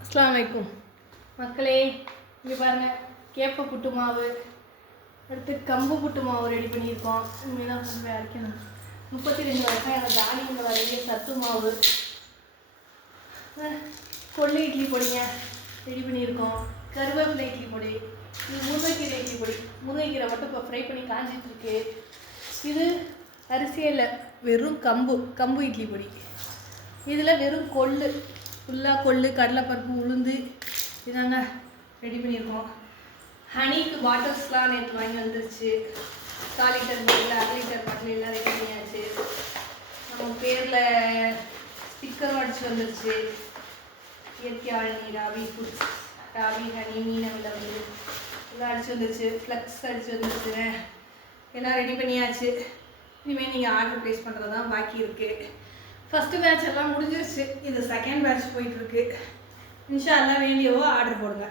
அஸ்ஸலாமு அலைக்கும் மக்களே. இங்கே பாருங்கள், கேப்பை புட்டு மாவு, அடுத்து கம்பு புட்டு மாவு ரெடி பண்ணியிருக்கோம். இனிமேல் தான் கொண்டு போய் அரைக்கணும். 32 வகையான தானியங்கள் வரைய சத்து மாவு, கொள்ளு இட்லி பொடிங்க ரெடி பண்ணியிருக்கோம். கருவேப்பிலை இட்லி பொடி, இது முருங்கைக்கீரை இட்லி பொடி. முருங்கைக்கீரை மட்டும் இப்போ ஃப்ரை பண்ணி காஞ்சிட்ருக்கு. இது அரிசியில் வெறும் கம்பு இட்லி பொடி. இதில் வெறும் கொள்ளு, ஃபுல்லாக கொள்ளு, கடலைப்பருப்பு, உளுந்து இதாங்க ரெடி பண்ணியிருக்கோம். ஹனிக்கு பாட்டில்ஸ்லாம் நேற்று வாங்கி வந்துருச்சு. 4 லிட்டர் பாட்டில், 1/2 லிட்டர் பாட்டில் எல்லாம் ரெடி பண்ணியாச்சு. நம்ம பேரில் ஸ்டிக்கரும் அடிச்சு வந்துருச்சு. இயற்கை ஆழனி, ராபி ஃபுட்ஸ், ராபி ஹனி, மீனவில் வந்து எல்லாம் அடிச்சு வந்துருச்சு. ஃப்ளக்ஸ் அடிச்சு வந்துருச்சுங்க. எல்லாம் ரெடி பண்ணியாச்சு. இனிமேல் நீங்கள் ஆர்டர் ப்ளேஸ் பண்ணுறது தான் பாக்கி இருக்குது. ஃபஸ்ட்டு பேட்ச் எல்லாம் முடிஞ்சிருச்சு. இது செகண்ட் பேட்ச் போயிட்டுருக்கு. இன்ஷா அல்லாஹ் வேண்டியவோ ஆர்டர் போடுங்க.